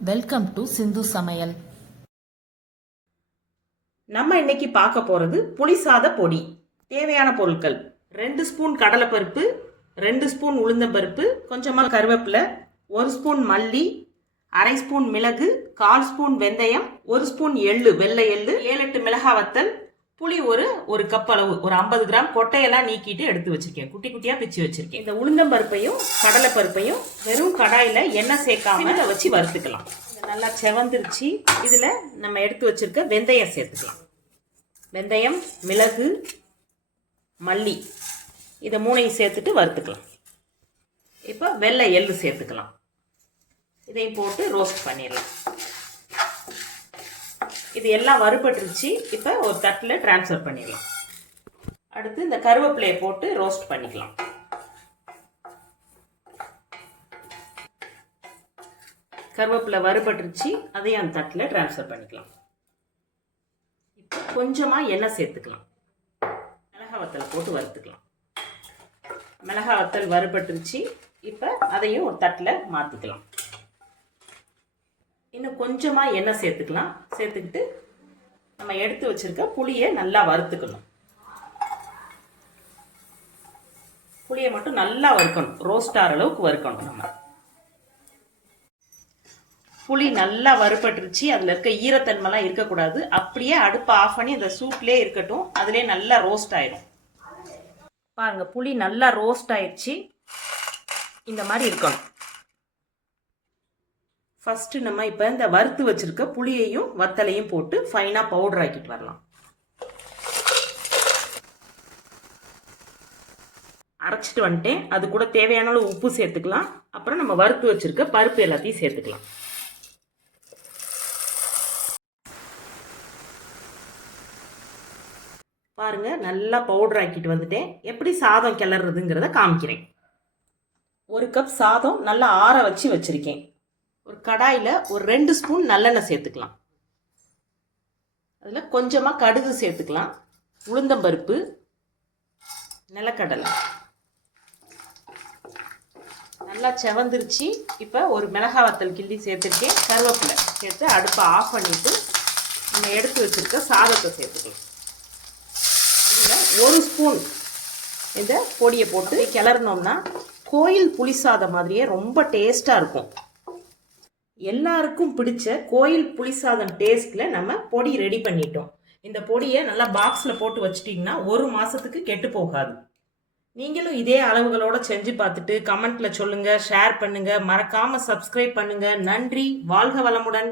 Welcome to சிந்து சமையல் நம்ம இன்னைக்கு பார்க்க போகிறது புளிசாத பொடி. தேவையான பொருட்கள். ரெண்டு ஸ்பூன் கடலைப்பருப்பு ரெண்டு ஸ்பூன் உளுந்தம்பருப்பு கொஞ்சமாக கருவேப்பிலை ஒரு ஸ்பூன் மல்லி அரை ஸ்பூன் மிளகு கால் ஸ்பூன் வெந்தயம் ஒரு ஸ்பூன் எள்ளு வெள்ளை எள்ளு ஏழு எட்டு மிளகா வத்தல் புளி ஒரு ஒரு கப் அளவு ஒரு ஐம்பது கிராம் கொட்டையெல்லாம் நீக்கிட்டு எடுத்து வச்சிருக்கேன். குட்டி குட்டியா பிச்சு வச்சிருக்கேன். இந்த உளுந்தம்பருப்பையும் கடலைப்பருப்பையும் வெறும் கடாயில எண்ணெய் சேர்க்காம இதை வச்சு வறுத்துக்கலாம். இது நல்லா செவந்துருச்சு. இதுல நம்ம எடுத்து வச்சிருக்க வெந்தயம் சேர்த்துக்கலாம். வெந்தயம் மிளகு மல்லி இதை மூணையும் சேர்த்துட்டு வறுத்துக்கலாம். இப்போ வெள்ளை எள்ளு சேர்த்துக்கலாம். இதையும் போட்டு ரோஸ்ட் பண்ணிடலாம். இது எல்லாம் வறுபட்டுருச்சு. இப்போ ஒரு தட்டில் ட்ரான்ஸ்ஃபர் பண்ணிடலாம். அடுத்து இந்த கருவேப்பிலையை போட்டு ரோஸ்ட் பண்ணிக்கலாம். கருவேப்பிலை வறுபட்டுருச்சு. அதையும் அந்த தட்டில் ட்ரான்ஸ்ஃபர் பண்ணிக்கலாம். இப்போ கொஞ்சமாக எண்ணெய் சேர்த்துக்கலாம். மிளகா வத்தல் போட்டு வறுத்துக்கலாம். மிளகா வத்தல் வறுபட்டுருச்சு. இப்போ அதையும் ஒரு தட்டில் மாற்றிக்கலாம் இன்னும் கொஞ்சமாக எண்ணெய் சேர்த்துக்கலாம். சேர்த்துக்கிட்டு நம்ம எடுத்து வச்சிருக்க புளியை நல்லா வறுத்துக்கணும். புளியை மட்டும் நல்லா வறுக்கணும். ரோஸ்ட் ஆகிற அளவுக்கு வறுக்கணும் நம்ம. புளி நல்லா வறுபட்டுருச்சு. அதில் இருக்க ஈரத்தன்மைலாம் இருக்கக்கூடாது. அப்படியே அடுப்பை ஆஃப் பண்ணி அந்த சூப்லேயே இருக்கட்டும். அதிலே நல்லா ரோஸ்ட் ஆயிடும் பாருங்கள் புளி நல்லா ரோஸ்ட் ஆயிடுச்சு. இந்த மாதிரி இருக்கணும். ஃபஸ்ட்டு நம்ம இப்போ இந்த வறுத்து வச்சுருக்க புளியையும் வத்தலையும் போட்டு ஃபைனாக பவுடர் ஆக்கிட்டு வரலாம். அரைச்சிட்டு வந்துட்டேன். அது கூட தேவையான அளவு உப்பு சேர்த்துக்கலாம். அப்புறம் நம்ம வறுத்து வச்சுருக்க பருப்பு எல்லாத்தையும் சேர்த்துக்கலாம். பாருங்க நல்லா பவுடர் ஆக்கிட்டு வந்துட்டேன். எப்படி சாதம் கிளறதுங்கிறத காமிக்கிறேன். ஒரு கப் சாதம் நல்லா ஆற வச்சு வச்சுருக்கேன். ஒரு கடாயில் ஒரு ரெண்டு ஸ்பூன் நல்லெண்ணெய் சேர்த்துக்கலாம். அதில் கொஞ்சமாக கடுகு சேர்த்துக்கலாம். உளுந்தம்பருப்பு நிலக்கடலை. நல்லா செவந்துருச்சு. இப்போ ஒரு மிளகா வத்தல் கிள்ளி சேர்த்துருக்கேன். கருவேப்பிலை சேர்த்து அடுப்பை ஆஃப் பண்ணிவிட்டு நம்ம எடுத்து வச்சுருக்க சாதத்தை சேர்த்துக்கலாம். இதில் ஒரு ஸ்பூன் இந்த பொடியை போட்டு கிளறினோம்னா கோயில் புளி சாதம் மாதிரியே ரொம்ப டேஸ்ட்டாக இருக்கும். எல்லாருக்கும் பிடிச்ச கோயில் புளிசாதம் டேஸ்ட்டில் நம்ம பொடி ரெடி பண்ணிட்டோம். இந்த பொடியை நல்லா பாக்ஸில் போட்டு வச்சிட்டிங்கன்னா ஒரு மாதத்துக்கு கெட்டு போகாது. நீங்களும் இதே அளவுகளோடு செஞ்சு பார்த்துட்டு கமெண்ட்டில் சொல்லுங்கள் ஷேர் பண்ணுங்கள் மறக்காமல் சப்ஸ்கிரைப் பண்ணுங்கள் நன்றி வாழ்க வளமுடன்.